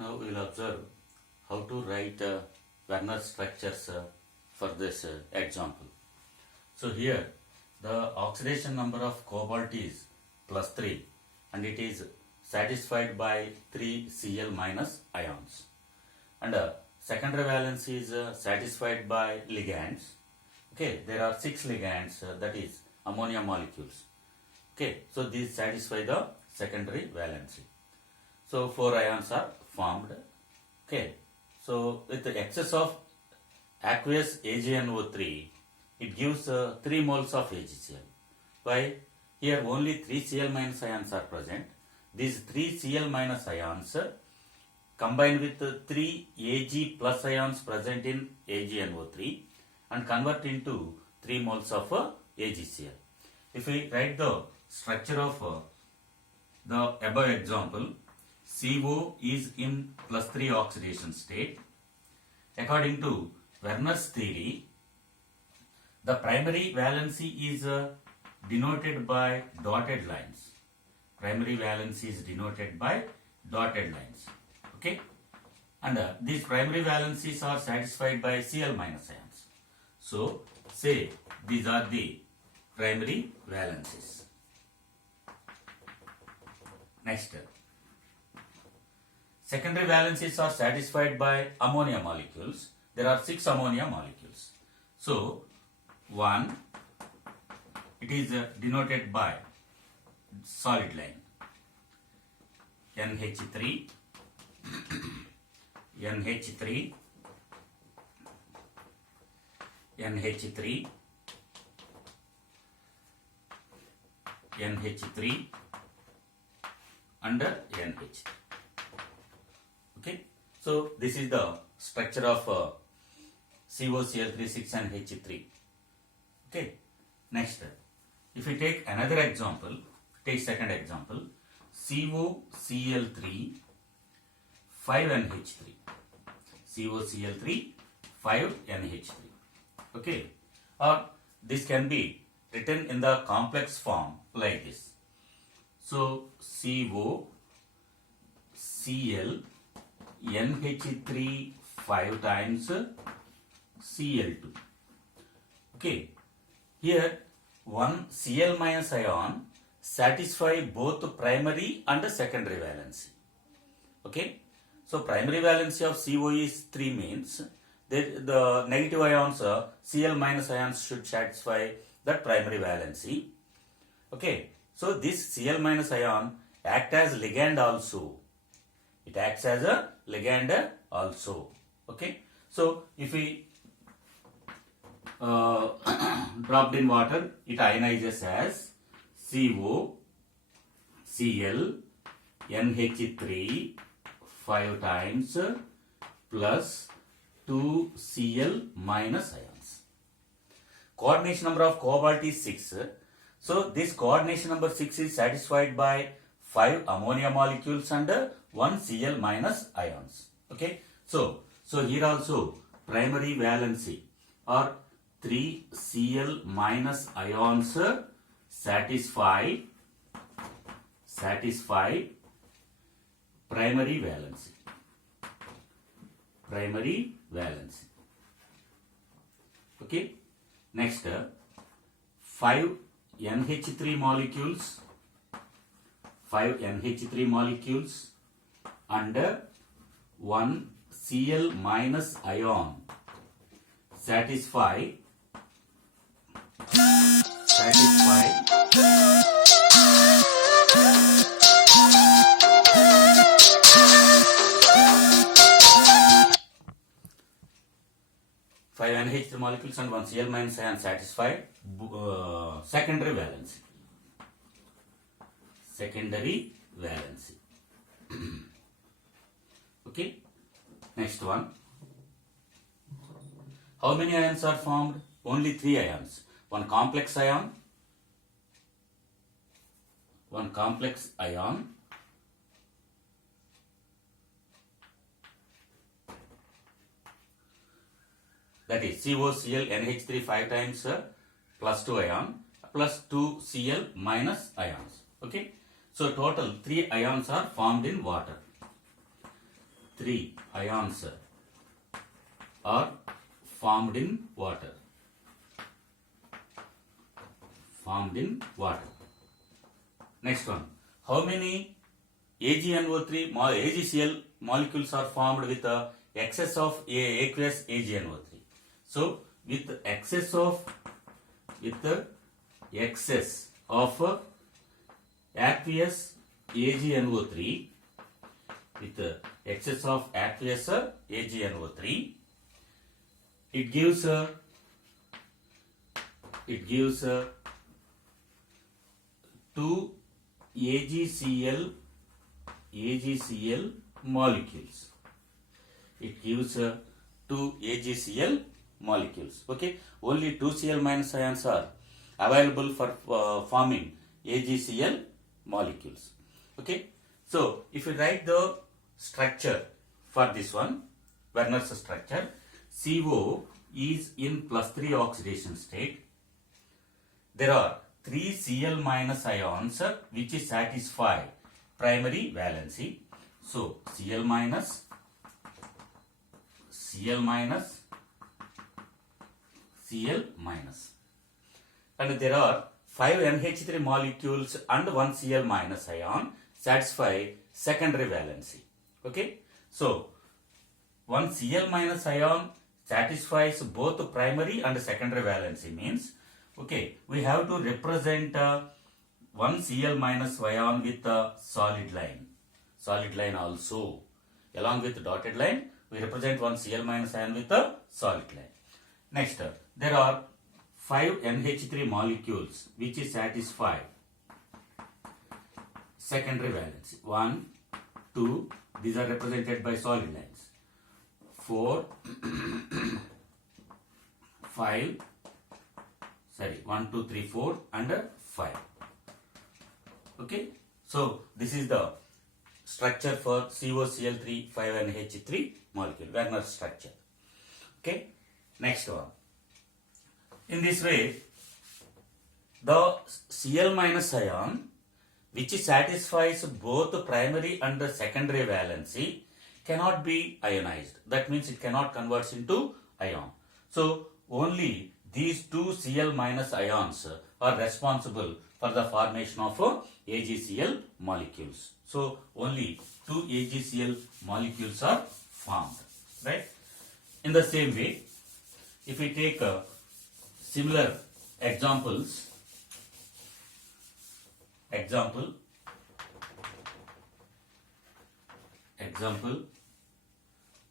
Now we will observe how to write Werner structures for this example. So here the oxidation number of cobalt is +3 and it is satisfied by 3 Cl minus ions. And secondary valence is satisfied by ligands. Okay, there are 6 ligands, that is ammonia molecules. Okay, so these satisfy the secondary valency. So 4 ions are formed. Okay, so with the excess of aqueous AgNO3, it gives 3 moles of AgCl. Why? Here only 3 Cl minus ions are present. These 3 Cl minus ions combine with 3 Ag plus ions present in AgNO3 and convert into 3 moles of AgCl. If we write the structure of the above example, CO is in +3 oxidation state. According to Werner's theory, the primary valency is denoted by dotted lines. Primary valency is denoted by dotted lines. Okay, and these primary valencies are satisfied by Cl minus ions. So say these are the primary valencies. Next, secondary valencies are satisfied by ammonia molecules. There are 6 ammonia molecules. So 1, it is denoted by solid line, NH3, NH3, NH3, NH3 and NH. Okay, so this is the structure of COCl3 6 and H3. Okay, next, if we take another example, take second example, COCl3 5NH3, COCl3 5NH3. Okay, or this can be written in the complex form like this. So COCl NH3 5 times Cl2. Okay, here one Cl minus ion satisfy both primary and secondary valency. Okay, so primary valency of CO is 3 means that the negative ions, Cl minus ions should satisfy that primary valency. Okay, so this Cl minus ion act as ligand also. It acts as a ligand also. Okay, so if we dropped in water, it ionizes as CO, Cl, NH3 5 times plus 2 Cl minus ions. Coordination number of cobalt is 6. So this coordination number 6 is satisfied by 5 ammonia molecules and 1 Cl minus ions. Okay, so here also primary valency or 3 Cl minus ions satisfy primary valency. Primary valency. Okay, next 5 NH3 molecules, 5 NH3 molecules and 1 Cl minus ion satisfy 5 NH3 molecules and 1 Cl minus ion satisfy secondary valency. Secondary valency. Okay, next one. How many ions are formed? Only 3 ions. One complex ion, that is COCl NH3 5 times plus 2 ion plus 2 Cl minus ions. Okay, so total 3 ions are formed in water. 3 ions are formed in water. Formed in water. Next one. How many AgNO3 AgCl molecules are formed with excess of aqueous AgNO3? So with excess of aqueous AgNO3, with excess of aqueous AgNO3, it gives 2 AgCl molecules. It gives 2 AgCl molecules. Okay, only 2 Cl minus ions are available for forming AgCl molecules. Okay, so if you write the structure for this one, Werner's structure, CO is in +3 oxidation state. There are 3 Cl minus ions which satisfy primary valency. So Cl minus, Cl minus, Cl minus, and there are 5 NH3 molecules and 1 Cl minus ion satisfy secondary valency. Okay, so 1 Cl minus ion satisfies both primary and secondary valency means, okay, we have to represent 1 Cl minus ion with a solid line. Solid line also. Along with dotted line, we represent 1 Cl minus ion with a solid line. Next, there are 5 NH3 molecules which satisfy secondary valency. 1, 2, these are represented by solid lines. 4, 5, 1, 2, 3, 4 and 5. Okay, so this is the structure for COCl3 5NH3 molecule, Werner's structure. Okay, next one. In this way, the Cl minus ion which satisfies both primary and secondary valency cannot be ionized. That means it cannot convert into ion. So only these 2 Cl minus ions are responsible for the formation of AgCl molecules. So only 2 AgCl molecules are formed, right? In the same way, if we take similar examples,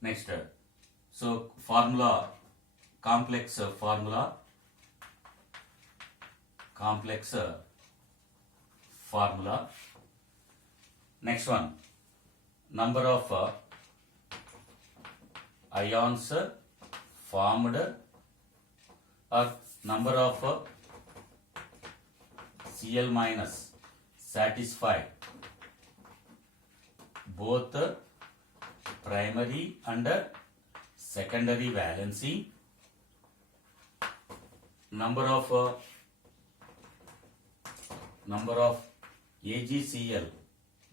next, so formula, complex formula, next one, number of ions formed or number of Cl minus satisfy both primary and secondary valency, number of AgCl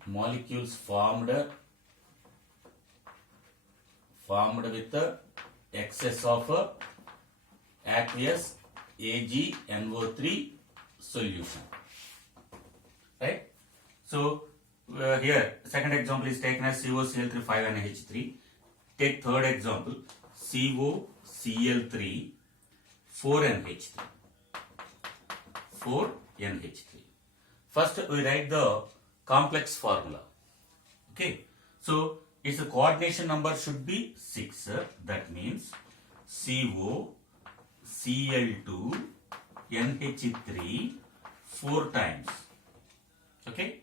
molecules formed with excess of aqueous AgNO3 solution, right? So here second example is taken as COCl3 5NH3. Take third example, COCl3 4NH3. First we write the complex formula. Okay, so its coordination number should be 6. That means COCl2 NH3 4 times. Okay.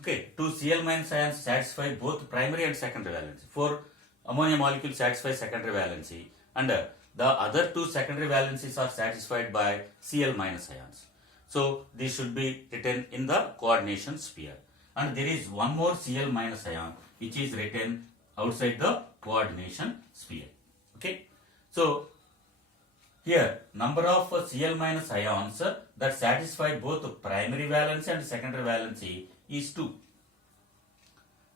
Okay, 2 Cl minus ions satisfy both primary and secondary valency. 4 ammonia molecules satisfy secondary valency, and the other 2 secondary valencies are satisfied by Cl minus ions. So this should be written in the coordination sphere. And there is one more Cl minus ion which is written outside the coordination sphere. Okay. So here number of Cl minus ions that satisfy both primary valency and secondary valency is 2.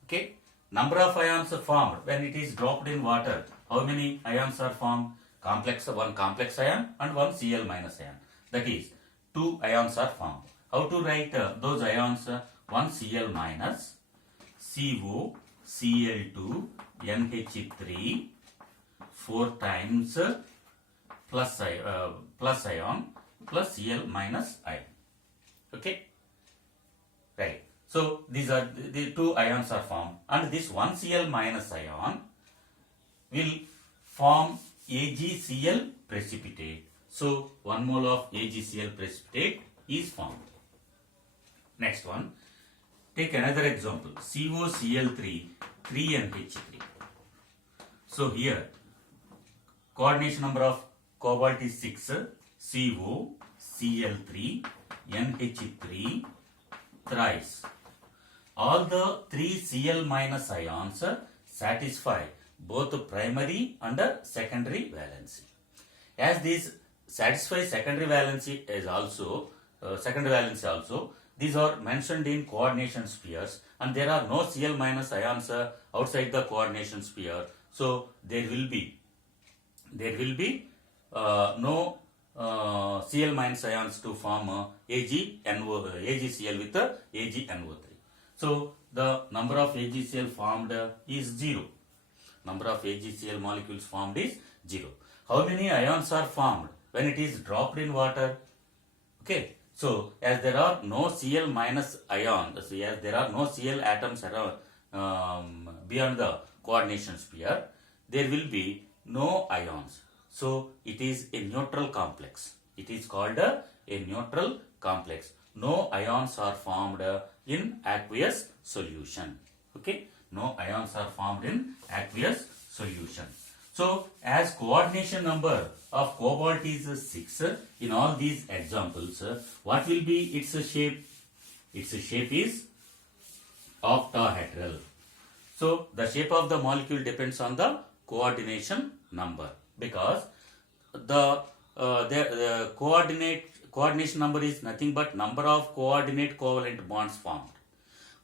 Okay. number of ions formed when it is dropped in water. How many ions are formed? One complex ion and one Cl minus ion. That is, 2 ions are formed. How to write those ions? One Cl minus, CO, Cl2, NH3, 4 times plus ion plus Cl minus ion. Okay? Right. So these are the 2 ions are formed, and this 1 Cl minus ion will form AgCl precipitate. So 1 mole of AgCl precipitate is formed. Next one, take another example, COCl3, 3NH3. So here coordination number of cobalt is 6, COCl3, NH3 thrice. All the 3 Cl minus ions satisfy both primary and secondary valency. As these satisfy secondary valency also, these are mentioned in coordination spheres, and there are no Cl minus ions outside the coordination sphere. So there will be no Cl minus ions to form AgCl with AgNO3. So the number of AgCl formed is 0. Number of AgCl molecules formed is 0. How many ions are formed when it is dropped in water? Okay. So as there are no Cl minus ions, as there are no Cl atoms around beyond the coordination sphere, there will be no ions. So it is a neutral complex. It is called a neutral complex. No ions are formed in aqueous solution. Okay, no ions are formed in aqueous solution. So as coordination number of cobalt is 6, in all these examples, what will be its shape? Its shape is octahedral. So the shape of the molecule depends on the coordination number, because the coordination number is nothing but number of coordinate covalent bonds formed.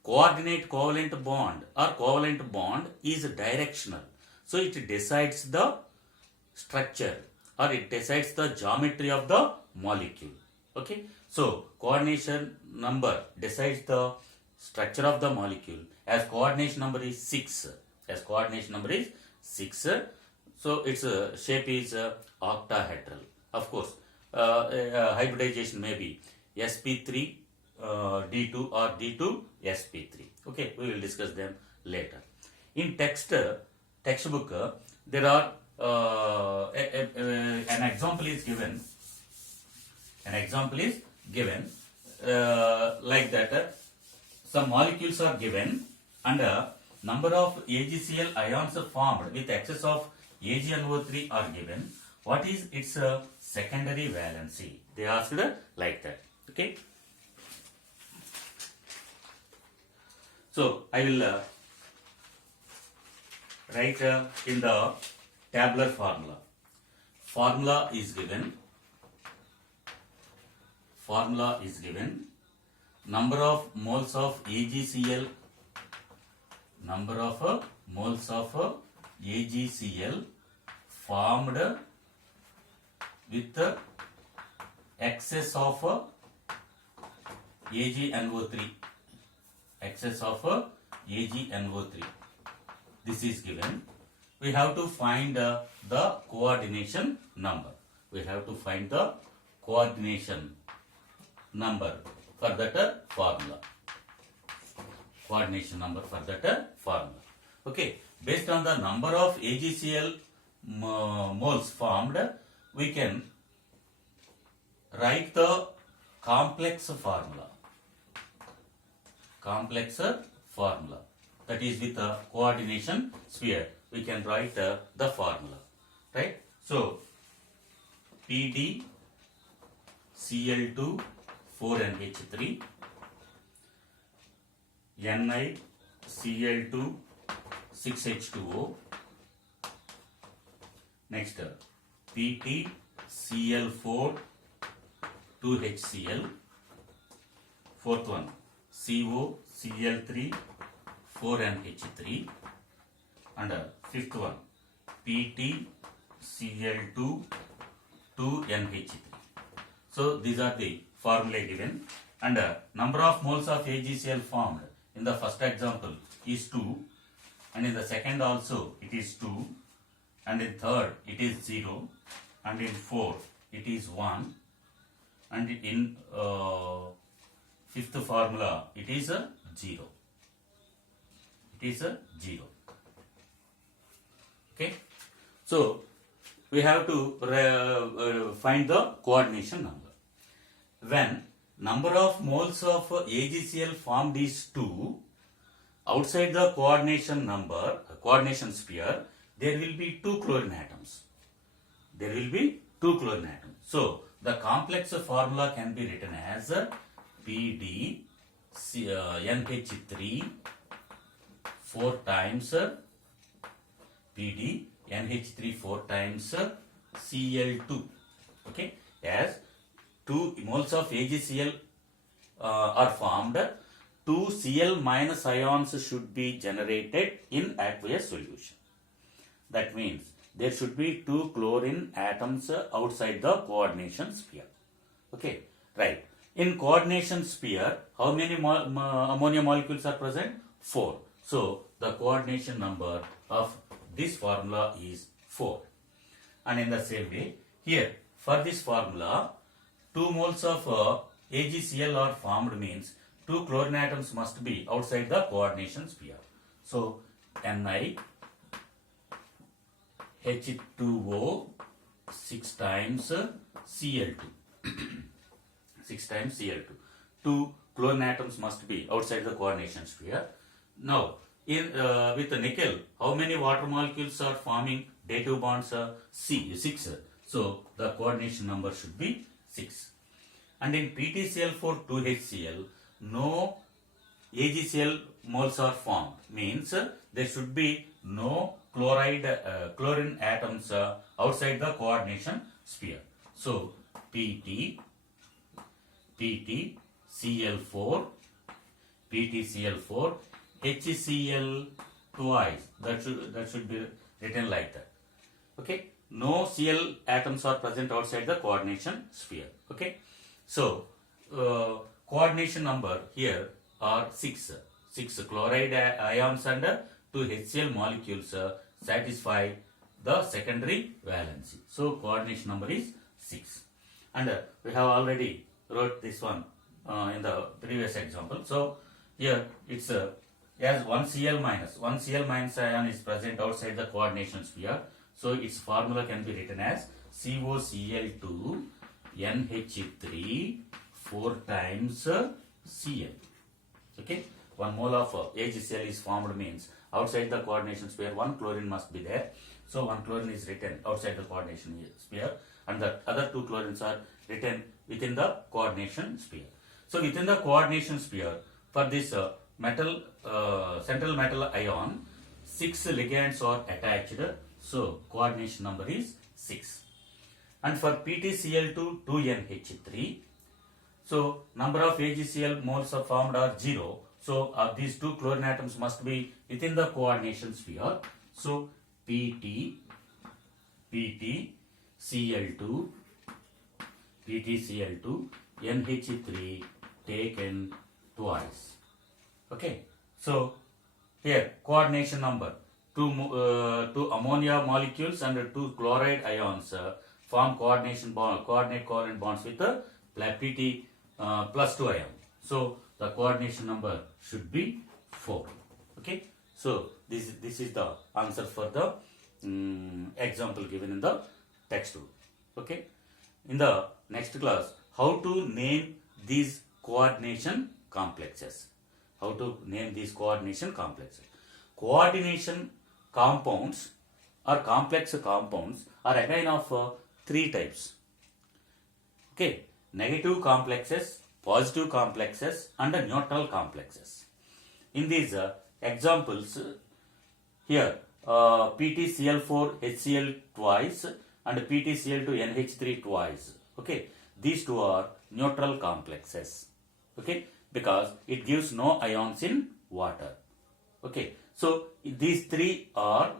Coordinate covalent bond or covalent bond is directional. So it decides the structure, or it decides the geometry of the molecule. Okay. So coordination number decides the structure of the molecule. As coordination number is 6. So its shape is octahedral. Of course, hybridization may be sp3 d2 or d2 sp3. Okay, we will discuss them later. In textbook, there are an example is given. Like that. Some molecules are given, and number of AgCl ions formed with excess of AgNO3 are given. What is its secondary valency? They asked like that. Okay. So I will write in the tabular formula. Formula is given. Number of moles of AgCl. Formed with excess of AgNO3. This is given. We have to find the coordination number. For that formula. Okay. Based on the number of AgCl moles formed, we can write the complex formula. That is with a coordination sphere. We can write the formula. Right? So, PD Cl2 4NH3, Ni Cl2 6H2O. Next, Pt Cl4 2HCl. Fourth one, CO Cl3 4NH3, and fifth one PtCl2 2NH3. So these are the formulae given, and number of moles of AgCl formed in the first example is 2, and in the second also it is 2, and in third it is 0, and in fourth it is 1, and in fifth formula it is a 0. It is a 0. Okay. So we have to find the coordination number. When number of moles of AgCl formed is 2, outside the coordination sphere, there will be 2 chlorine atoms. There will be 2 chlorine atoms. So the complex formula can be written as PdNH3 4 times PdNH3 4 times Cl2. Okay, as 2 moles of AgCl are formed, 2 Cl minus ions should be generated in aqueous solution. That means there should be 2 chlorine atoms outside the coordination sphere. Okay, right. In coordination sphere, how many ammonia molecules are present? 4. So the coordination number of this formula is 4. And in the same way, here for this formula, 2 moles of AgCl are formed means 2 chlorine atoms must be outside the coordination sphere. So NiH2O 6 times Cl2. 6 times Cl2. 2 chlorine atoms must be outside the coordination sphere. Now, with the nickel, how many water molecules are forming dative bonds? 6. So the coordination number should be 6. And in PtCl4 2HCl, no AgCl moles are formed. Means there should be no chlorine atoms outside the coordination sphere. So PtCl4 HCl twice. That should be written like that. Okay. No Cl atoms are present outside the coordination sphere. Okay. So coordination number here are 6. 6 chloride ions and 2 HCl molecules satisfy the secondary valency. So coordination number is 6. And we have already wrote this one in the previous example. So here it's as 1 Cl minus ion is present outside the coordination sphere. So its formula can be written as COCl2 NH3 4 times Cl. Okay, 1 mole of AgCl is formed means outside the coordination sphere 1 chlorine must be there. So 1 chlorine is written outside the coordination sphere, and the other 2 chlorines are written within the coordination sphere. So within the coordination sphere, for this central metal ion, 6 ligands are attached. So coordination number is 6. And for PtCl2 2NH3, so number of AgCl moles are formed are 0. So these 2 chlorine atoms must be within the coordination sphere. So PtCl2 NH3 taken twice. Okay. So here coordination number 2 ammonia molecules and 2 chloride ions form coordinate covalent bonds with the Pt plus 2 ion. So the coordination number should be 4. Okay. So this is the answer for the example given in the textbook. Okay. In the next class, how to name these coordination complexes. How to name these coordination complexes. Coordination compounds or complex compounds are again of 3 types. Okay, negative complexes, positive complexes, and neutral complexes. In these examples, here PtCl4 HCl twice and PtCl2 NH3 twice. Okay, these 2 are neutral complexes. Okay, because it gives no ions in water. Okay, so these three are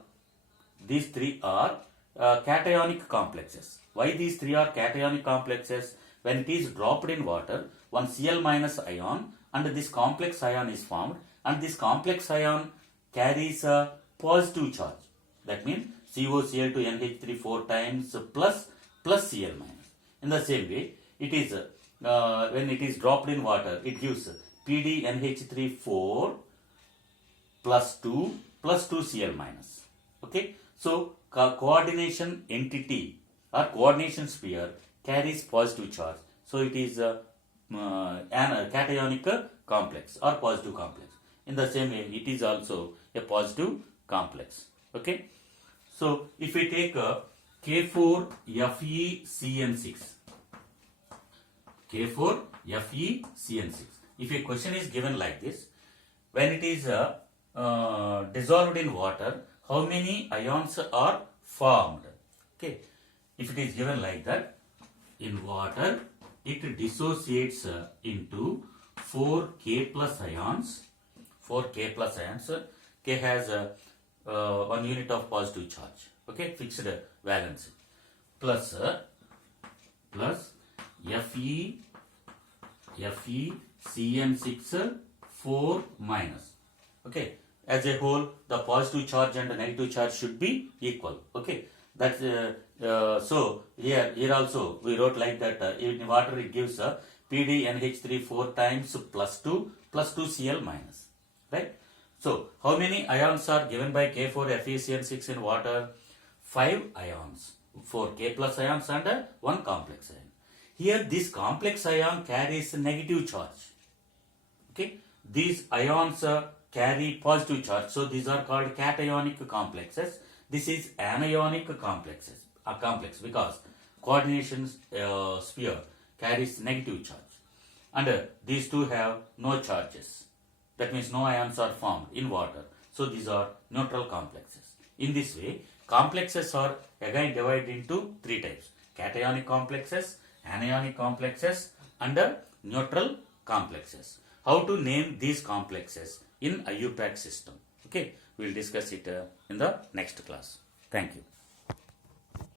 cationic complexes. Why these three are cationic complexes? When it is dropped in water, one Cl minus ion and this complex ion is formed, and this complex ion carries a positive charge. That means COCl to NH3 4 times plus Cl minus. In the same way, it is when it is dropped in water, it gives PdNH3 4 plus 2 Cl minus. Okay, so coordination entity or coordination sphere carries positive charge, so it is an cationic complex or positive complex. In the same way, it is also a positive complex. Okay, so if we take K4FeCN6, K4FeCN6, if a question is given like this, when it is dissolved in water, how many ions are formed? Okay, if it is given like that, in water it dissociates into 4K plus ions. 4K plus ions. K has 1 unit of positive charge. Okay, fixed valency. Plus FeCN6 4 minus. Okay, as a whole, the positive charge and the negative charge should be equal. Okay, that's so here also we wrote like that. In water it gives PdNH3 4 times plus 2 Cl minus, right? So how many ions are given by K4FeCN6 in water? 5 ions, 4 K plus ions and 1 complex ion. Here this complex ion carries negative charge. Okay, these ions carry positive charge, so these are called cationic complexes. This is anionic complex because coordination sphere carries negative charge, and these two have no charges. That means no ions are formed in water. So these are neutral complexes. In this way, complexes are again divided into 3 types: cationic complexes, anionic complexes, and neutral complexes. How to name these complexes in IUPAC system? Okay, we will discuss it in the next class. Thank you.